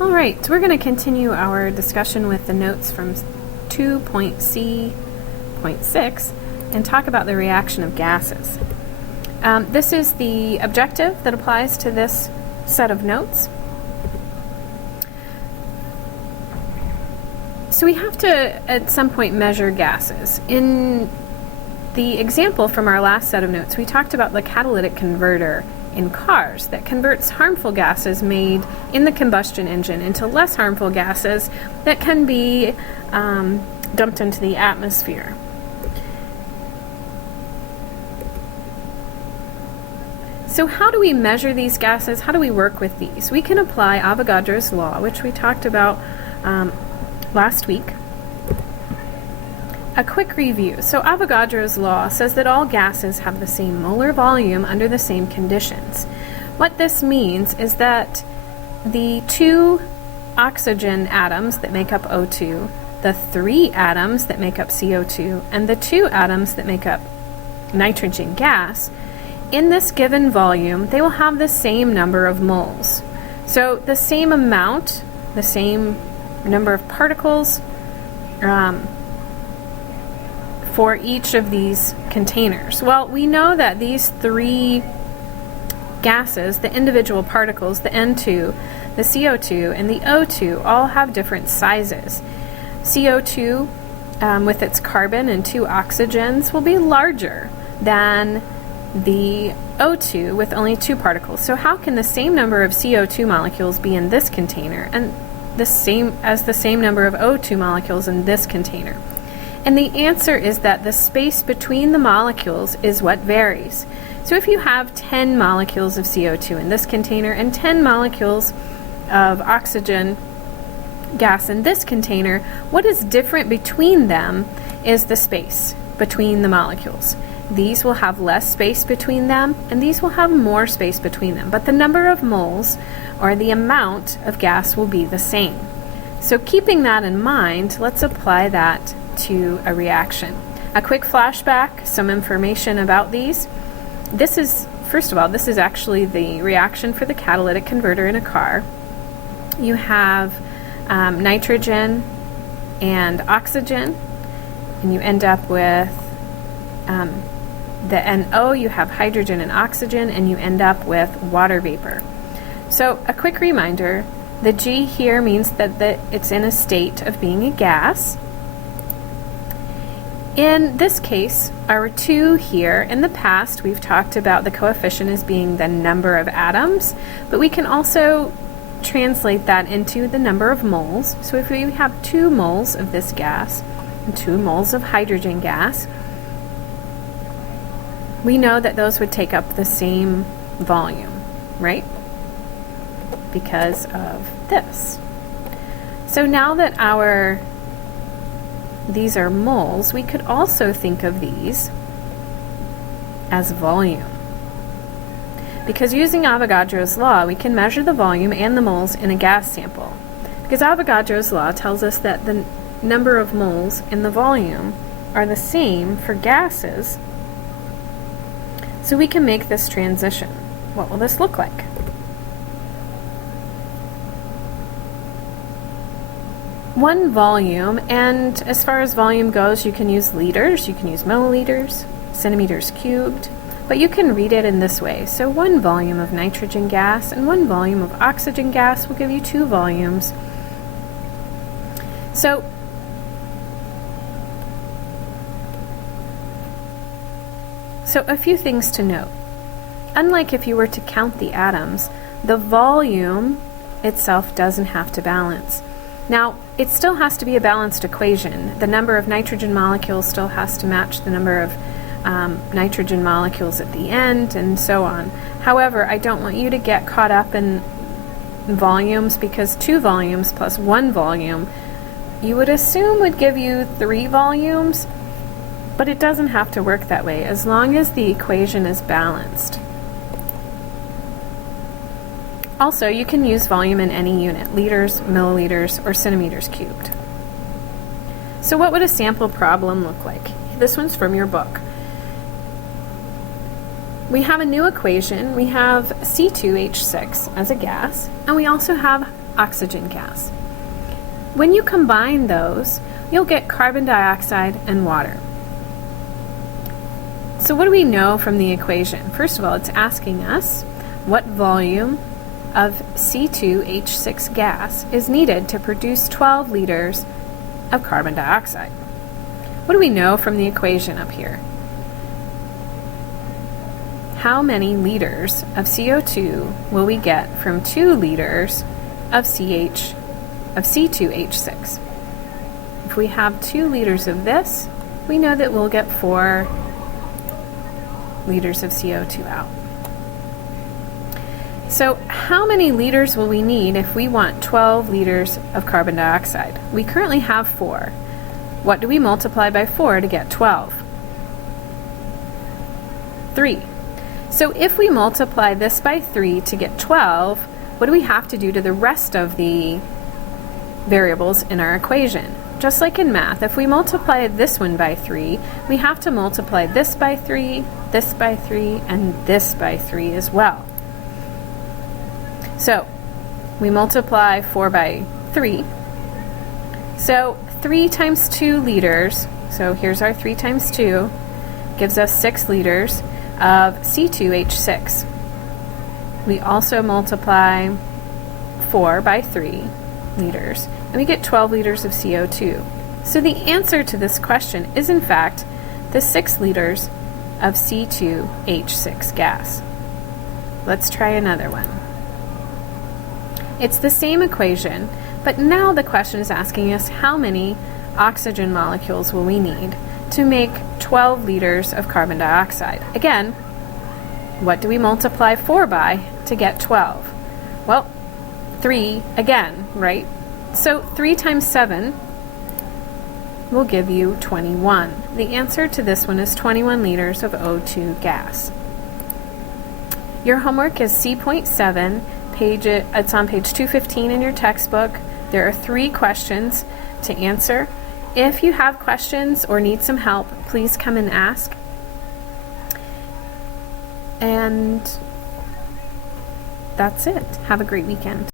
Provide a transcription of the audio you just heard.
All right, so we're going to continue our discussion with the notes from 2.C.6 and talk about the reaction of gases. This is the objective that applies to this set of notes. So we have to, at some point, measure gases. In the example from our last set of notes, we talked about the catalytic converter in cars that converts harmful gases made in the combustion engine into less harmful gases that can be dumped into the atmosphere. So how do we measure these gases? How do we work with these? We can apply Avogadro's law, which we talked about last week. A quick review. So Avogadro's law says that all gases have the same molar volume under the same conditions. What this means is that the 2 oxygen atoms that make up O2, the 3 atoms that make up CO2, and the 2 atoms that make up nitrogen gas, in this given volume, they will have the same number of moles. So the same amount, the same number of particles, for each of these containers. Well, we know that these 3 gases, the individual particles, the N2, the CO2, and the O2, all have different sizes. CO2, with its carbon and 2 oxygens, will be larger than the O2 with only 2 particles. So how can the same number of CO2 molecules be in this container and the same number of O2 molecules in this container? And the answer is that the space between the molecules is what varies. So if you have 10 molecules of CO2 in this container and 10 molecules of oxygen gas in this container, what is different between them is the space between the molecules. These will have less space between them, and these will have more space between them. But the number of moles, or the amount of gas, will be the same. So keeping that in mind, let's apply that to a reaction. A quick flashback, some information about these. This is, first of all, this is actually the reaction for the catalytic converter in a car. You have nitrogen and oxygen, and you end up with the NO, you have hydrogen and oxygen, and you end up with water vapor. So a quick reminder, the G here means that it's in a state of being a gas. In this case, our 2 here, in the past we've talked about the coefficient as being the number of atoms, but we can also translate that into the number of moles. So if we have 2 moles of this gas and 2 moles of hydrogen gas, we know that those would take up the same volume, right? Because of this. So now that these are moles, we could also think of these as volume. Because using Avogadro's law, we can measure the volume and the moles in a gas sample. Because Avogadro's law tells us that the number of moles and the volume are the same for gases. So we can make this transition. What will this look like? One volume, and as far as volume goes, you can use liters, you can use milliliters, centimeters cubed, but you can read it in this way. So 1 volume of nitrogen gas and 1 volume of oxygen gas will give you 2 volumes. So a few things to note. Unlike if you were to count the atoms, the volume itself doesn't have to balance. Now, it still has to be a balanced equation. The number of nitrogen molecules still has to match the number of nitrogen molecules at the end, and so on. However, I don't want you to get caught up in volumes, because 2 volumes plus 1 volume, you would assume would give you 3 volumes, but it doesn't have to work that way as long as the equation is balanced. Also, you can use volume in any unit, liters, milliliters, or centimeters cubed. So what would a sample problem look like? This one's from your book. We have a new equation. We have C2H6 as a gas, and we also have oxygen gas. When you combine those, you'll get carbon dioxide and water. So what do we know from the equation? First of all, it's asking us what volume of C2H6 gas is needed to produce 12 liters of carbon dioxide. What do we know from the equation up here? How many liters of CO2 will we get from 2 liters of C2H6? If we have 2 liters of this, we know that we'll get 4 liters of CO2 out. So how many liters will we need if we want 12 liters of carbon dioxide? We currently have 4. What do we multiply by 4 to get 12? 3. So if we multiply this by 3 to get 12, what do we have to do to the rest of the variables in our equation? Just like in math, if we multiply this one by 3, we have to multiply this by 3, this by 3, and this by 3 as well. So we multiply 4 by 3. So 3 times 2 liters, so here's our 3 times 2, gives us 6 liters of C2H6. We also multiply 4 by 3 liters, and we get 12 liters of CO2. So the answer to this question is in fact the 6 liters of C2H6 gas. Let's try another one. It's the same equation, but now the question is asking us how many oxygen molecules will we need to make 12 liters of carbon dioxide. Again, what do we multiply 4 by to get 12? Well, 3 again, right? So 3 times 7 will give you 21. The answer to this one is 21 liters of O2 gas. Your homework is C.7. It's on page 215 in your textbook. There are 3 questions to answer. If you have questions or need some help, please come and ask. And that's it. Have a great weekend.